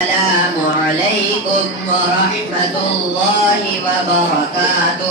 السلام علیکم ورحمۃ اللہ وبرکاتہ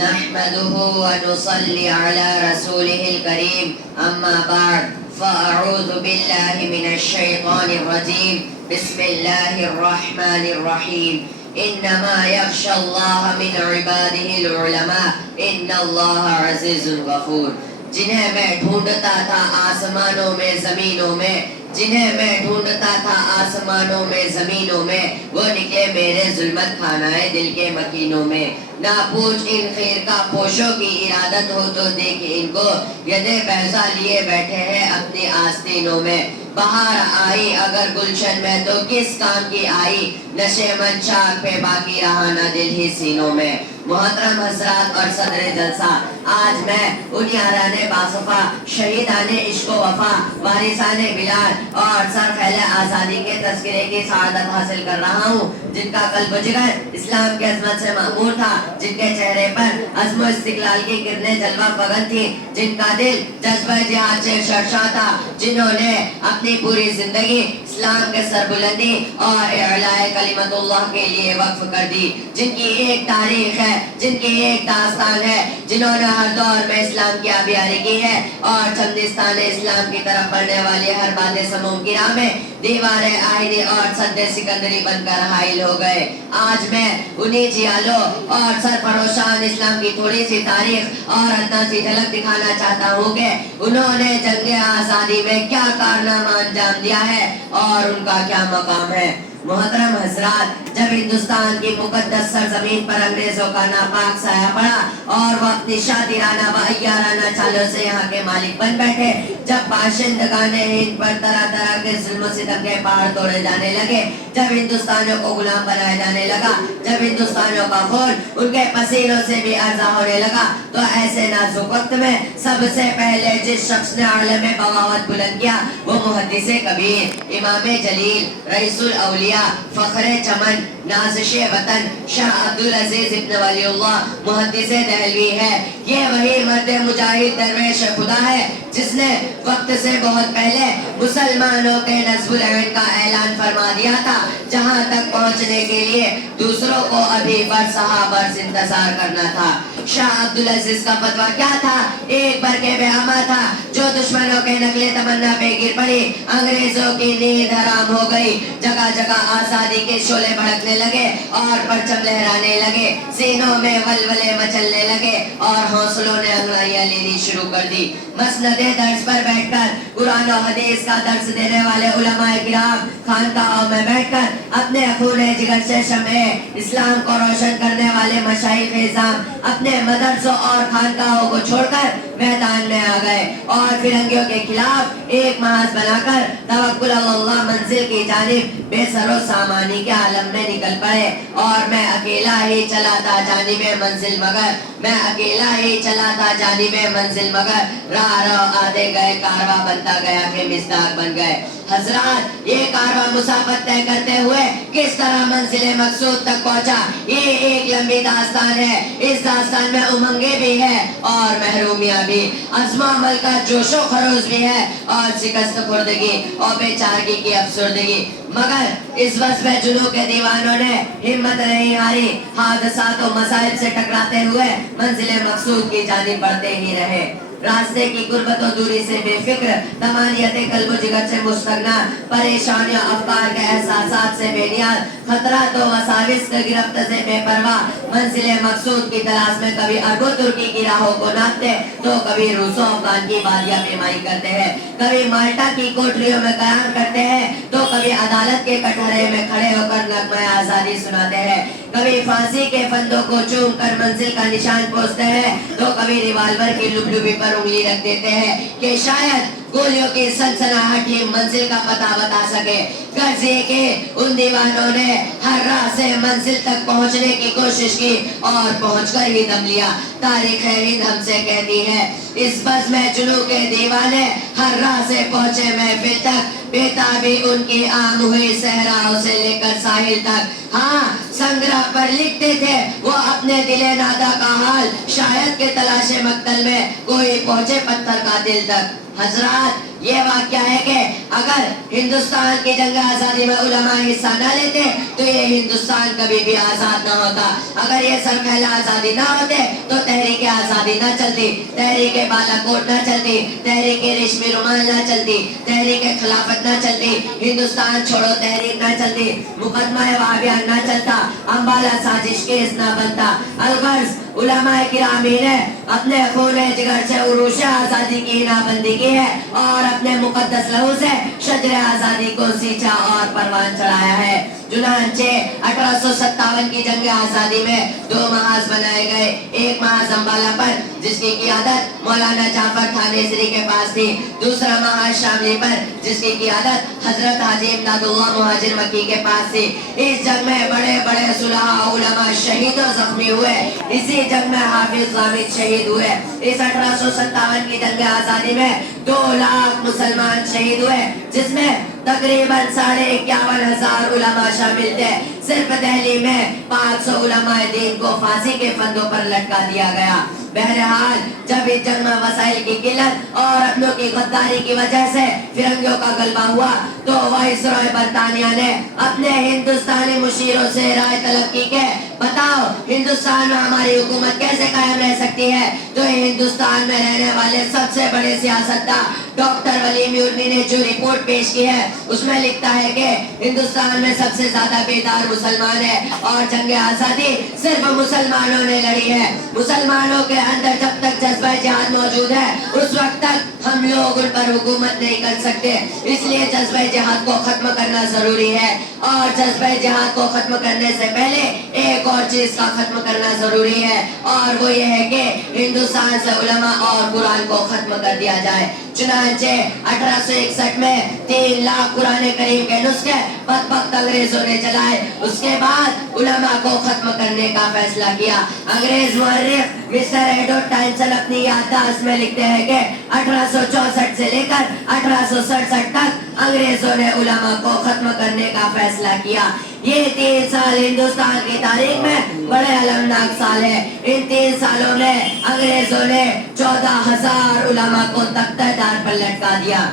نحمده ونصلي على رسوله الكريم اما بعد فاعوذ باللہ من الشیطان الرجیم بسم اللہ الرحمن الرحیم انما یخشى اللہ من عباده العلماء ان اللہ عزیز غفور. جنہیں میں ڈھونڈتا تھا آسمانوں میں زمینوں میں، جنہیں میں ڈھونڈتا تھا آسمانوں میں زمینوں میں، وہ نکلے میرے ظلمت خانہ دل کے مکینوں میں. نہ پوچھ ان خیر کا پوشوں کی ارادت ہو تو دیکھ ان کو، یدے بیضا لیے بیٹھے ہیں اپنی آستینوں میں. بہار آئی اگر گلشن میں تو کس کام کی آئی، نشے من چاک پہ باقی رہا نہ دل ہی سینوں میں. محترم حضرات اور صدر جلسہ، آج میں ان یاران باصفا، شہیدان عشق و وفا، وارثان بلال اور سرخیل آزادی کے تذکرے کی سعادت حاصل کر رہا ہوں، جن کا قلب و جگر اسلام کے عظمت سے معمور تھا، جن کے چہرے پر عزم و استقلال کی کرنیں جلوہ فغن تھی، جن کا دل جذبہ جہاد سے سرشار تھا، جنہوں نے اپنی پوری زندگی اسلام کے سربلندی اور اعلاء کلمت اللہ کے لیے وقف کر دی، جن کی ایک تاریخ ہے، جن کی ایک داستان ہے، جنہوں نے ہر دور میں اسلام کی آبیاری کی ہے اور چمنستان اسلام کی طرف بڑھنے والی ہر باد سموم کی راہ میں دیوار آئینی اور سد سکندری بن کر حائل ہو گئے. آج میں انہی جیالوں اور سرفروشان اسلام کی تھوڑی سی تاریخ اور ادنا سی جھلک دکھانا چاہتا ہوں کہ انہوں نے جنگ آزادی میں کیا کارنامہ انجام دیا ہے اور ان کا کیا مقام ہے. محترم حضرات، جب ہندوستان کی مقدس سرزمین پر انگریزوں کا ناپاک سایہ پڑا اور وہ اپنی شادرانہ و عیارانہ چالوں سے یہاں کے مالک بن بیٹھے، جب باشندگان ہند پر طرح طرح کے ظلم و ستم کے پہاڑ توڑے جانے لگے، جب ہندوستانیوں کو غلام بنایا جانے لگا، جب ہندوستانیوں کا خون ان کے پسینوں سے بھی ارزاں ہونے لگا، تو ایسے نازک وقت میں سب سے پہلے جس شخص نے عالم بغاوت بلند کیا وہ محدث کبیر، امام جلیل، رئیس الاولیاء، فخر چمن، نازش وطن، شاہ عبدالعزیز ابن ولی اللہ محدث دہلوی ہے. یہ وہی مرد مجاہد درویش خدا ہے جس نے وقت سے بہت پہلے مسلمانوں کے نصب العین کا اعلان فرما دیا تھا، جہاں تک پہنچنے کے لیے دوسروں کو ابھی برسہ برس انتظار کرنا تھا. شاہ عبدالعزیز کا فتویٰ کیا تھا؟ ایک برکے بے اما تھا جو دشمنوں کے نقل تمنا پہ گر پڑی، انگریزوں کی نیند حرام ہو گئی، جگہ جگہ آزادی کے شعلے بھڑکنے لگے اور پرچم لہرانے لگے، سینوں میں ولولے مچلنے لگے اور حوصلوں نے انگڑائیاں لینی شروع کر دی. مسند درس پر بیٹھ کر قرآن و حدیث کا درس دینے والے علماء کرام خانقاہوں میں بیٹھ کر اپنے خون جگر سے شمع اسلام کو روشن کرنے والے مشائخ اعظام اپنے مدرسوں اور خانقاہوں کو چھوڑ کر میدان میں آ گئے اور فرنگیوں کے خلاف ایک محاذ بنا کر توکل اللہ منزل کی جانب بے سر و سامانی کے عالم میں نکل پڑے. اور میں اکیلا ہی چلا تھا جانب منزل مگر، میں اکیلا ہی چلا تھا جانب منزل مگر، راہ رو آدھے گئے کارواں بنتا گیا کہ مصداق بن گئے. حضرات، یہ کارواں مسافت طے کرتے ہوئے کس طرح منزل مقصود تک پہنچا، یہ ایک لمبی داستان ہے. اس داستان میں امنگیں بھی ہے اور محرومیاں بھی، عزم و عمل کا جوش و خروش بھی ہے اور شکست خوردگی اور بے چارگی کی افسردگی. مگر اس وصف جنوں کے دیوانوں نے ہمت نہیں ہاری، حادثات و مسائل سے ٹکراتے ہوئے منزل مقصود کی جانب بڑھتے ہی رہے. راستے کی غربت و دوری سے بے فکر، تمانیت قلب و جگر سے مستغنا، پریشانیوں افکار کے احساسات سے بے نیاز، خطرات و وساوس کے گرفت سے بے پرواہ، منزل مقصود کی تلاش میں کبھی عرب و ترکی کی راہوں کو ناپتے تو کبھی روس و افغان کی بادیاں پیمائی کرتے ہیں، کبھی مالٹا کی کوٹریوں میں قیام کرتے ہیں تو کبھی عدالت کے کٹہرے میں کھڑے ہو کر نغمہ آزادی سناتے ہیں، کبھی پھانسی کے پھندوں کو چوم کر منزل کا نشان پوچھتے ہیں تو کبھی ریوالور کی لبلبی پر انگلی رکھ دیتے ہیں کہ شاید گولیوں کی سنسناہٹ ہی منزل کا پتہ بتا سکے. غرض یہ کہ ان دیوانوں نے ہر راہ سے منزل تک پہنچنے کی کوشش کی اور پہنچ کر ہی دم لیا. تاریخ ہند ہم سے کہتی ہے اس بزم جنوں کے دیوانے ہر راہ سے پہنچے محفل تک، بےتابی ان کی عام ہوئی صحراؤں سے لے کر ساحل تک. ہاں، سنگراہ پر لکھتے تھے وہ اپنے دل نادا کا حال، شاید کہ تلاش مقتل میں کوئی پہنچے پتھر کا دل تک. حضرات، یہ واقعہ ہے کہ اگر ہندوستان کی جنگ آزادی میں علماء حصہ نہ لیتے تو یہ ہندوستان کبھی بھی آزاد نہ ہوتا. اگر یہ سرخیلہ آزادی نہ ہوتے تو تحریک آزادی نہ چلتی, تحریک بالا کوٹ نہ چلتی, تحریک ریشمی رومال نہ چلتی, تحریک خلافت نہ چلتی, ہندوستان چھوڑو تحریک نہ چلتی, مقدمہ وہابیہ نہ چلتا, امبالہ سازش کیس نہ بنتا. الغرض علماء کرامی نے اپنے خون جگر سے عروش آزادی کی نابندی کی ہے اور اپنے مقدس لہو سے شجر آزادی کو سینچا اور پروان چڑھایا ہے. چنانچہ 1857 کی جنگ آزادی میں 2 محاذ بنائے گئے. ایک محاذ امبالہ پر جس کی قیادت مولانا جعفر خان نیزری کے پاس تھی, دوسرا محاذ شاملی پر جس کی قیادت حضرت حاجی امداد اللہ مہاجر مکی کے پاس تھی. اس جنگ میں بڑے بڑے صلحاء علماء شہید و زخمی ہوئے. اسی جنگ میں حافظ غامد شہید ہوئے. اس 1857 کی جنگ آزادی میں 2 لاکھ مسلمان شہید ہوئے, جس میں تقریباً 51,500 علماء شامل تھے. صرف دہلی میں 500 علماء دین کو پھانسی کے پھندوں پر لٹکا دیا گیا. بہرحال جب اس جنگ میں وسائل کی قلت اور اپنوں کی غداری کی وجہ سے فرنگیوں کا غلبہ ہوا تو وائسرائے برطانیہ نے اپنے ہندوستانی مشیروں سے رائے طلب کی کہ بتاؤ ہندوستان میں ہماری حکومت کیسے قائم رہ سکتی ہے. تو ہندوستان میں رہنے والے سب سے بڑے سیاستداں ڈاکٹر ولیم یورنی نے جو رپورٹ پیش کی ہے اس میں لکھتا ہے کہ ہندوستان میں سب سے زیادہ بیدار مسلمان ہے اور جنگ آزادی صرف مسلمانوں نے لڑی ہے. مسلمانوں کے اندر جب تک جذبہ جہاد موجود ہے اس وقت تک ہم لوگ ان پر حکومت نہیں کر سکتے. اس لیے جذبہ جہاد کو ختم کرنا ضروری ہے اور جذبہ جہاد کو ختم کرنے سے پہلے ایک اور چیز کا ختم کرنا ضروری ہے اور وہ یہ ہے کہ ہندوستان سے علماء اور قرآن کو ختم کر دیا جائے. چنانچہ 1861 میں 3 لاکھ قرآن کریم کے نسخے بدبخت انگریزوں نے جلائے. اس کے بعد علماء کو ختم کرنے کا فیصلہ کیا. انگریز مورخ مسٹر ایڈورڈ ٹائنسن اپنی یادداشت میں لکھتے ہیں کہ 1864 سے لے کر 1867 تک انگریزوں نے علماء کو ختم کرنے کا فیصلہ کیا. یہ 3 سال ہندوستان کی تاریخ میں بڑے المناک سال ہیں. ان 3 سالوں میں انگریزوں نے 14,000 علماء کو تختہ دار پر لٹکا دیا.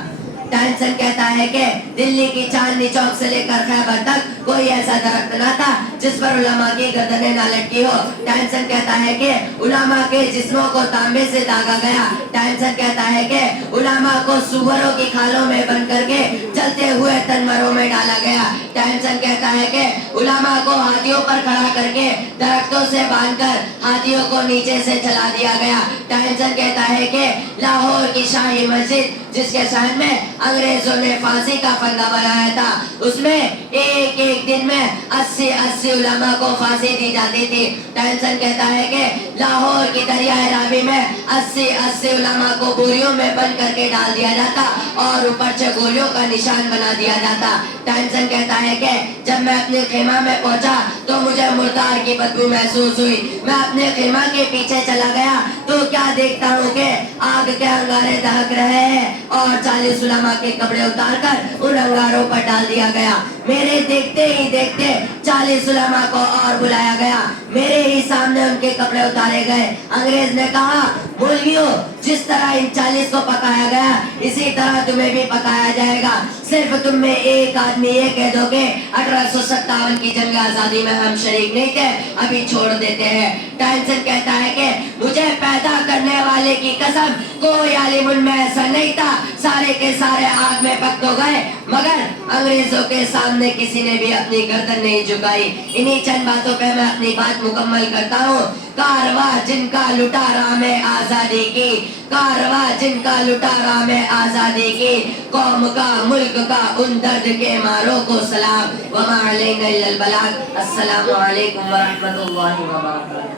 ٹائنسن کہتا ہے کہ دلی کی چاندنی چوک سے لے کر خیبر تک کوئی ایسا درخت نہ تھا جس پر علماء کی گردنیں نہ لٹکی ہو. ٹائنسن کہتا ہے کہ علماء کے جسموں کو تانبے سے داغا گیا. ٹائنسن کہتا ہے کہ علماء کو سوروں کی کھالوں میں بند کر کے جلتے ہوئے تنوروں میں ڈالا گیا. ٹائنسن کہتا ہے کہ علماء کو ہاتھیوں پر کھڑا کر کے درختوں سے باندھ کر ہاتھیوں کو نیچے سے چلا دیا گیا. ٹائنسن کہتا ہے کہ لاہور کی شاہی مسجد جس کے صحن میں انگریزوں نے پھانسی کا پھندا بنایا تھا اس میں ایک دن میں 80 علماء کو پھانسی دی جاتی تھی. ٹائنسن کہتا ہے کہ لاہور کی دریائے راوی میں 80 علماء کو بوریوں میں بند کر کے ڈال دیا جاتا اور اوپر سے گولیوں کا نشان بنا دیا جاتا. ٹائنسن کہتا ہے کہ جب میں اپنے خیمہ میں پہنچا تو مجھے مردار کی بدبو محسوس ہوئی. میں اپنے خیمہ کے پیچھے چلا گیا تو کیا دیکھتا ہوں کہ آگ کے انگارے دہک رہے ہیں اور 40 علماء کے کپڑے اتار کر ان انگاروں پر ڈال دیا گیا. میرے دیکھتے ہی دیکھتے 40 علماء کو اور بلایا گیا. میرے ہی سامنے ان کے کپڑے اتارے گئے. انگریز نے کہا مولویوں جس طرح ان 40 کو پکایا گیا اسی طرح تمہیں بھی پکایا جائے گا. صرف تم میں ایک آدمی یہ کہہ دو کہ 1857 کی جنگ آزادی میں ہم شریک نہیں تھے, ابھی چھوڑ دیتے ہیں. ٹائنسن کہتا ہے کہ مجھے پیدا کرنے والے کی قسم کوئی عالم ان میں ایسا نہیں تھا, سارے کے سارے آگ میں پک تو گئے مگر انگریزوں کے سامنے کسی نے بھی اپنی گردن نہیں جھکائی. انہی چند باتوں پہ میں اپنی بات مکمل کرتا ہوں. کارواں جن کا لٹا رام آزادی کی, کارواں جن کا لٹا رام آزادی کی, قوم کا ملک کا ان درد کے ماروں کو سلام. وما علینا الا البلاغ. السلام علیکم ورحمۃ اللہ وبرکاتہ.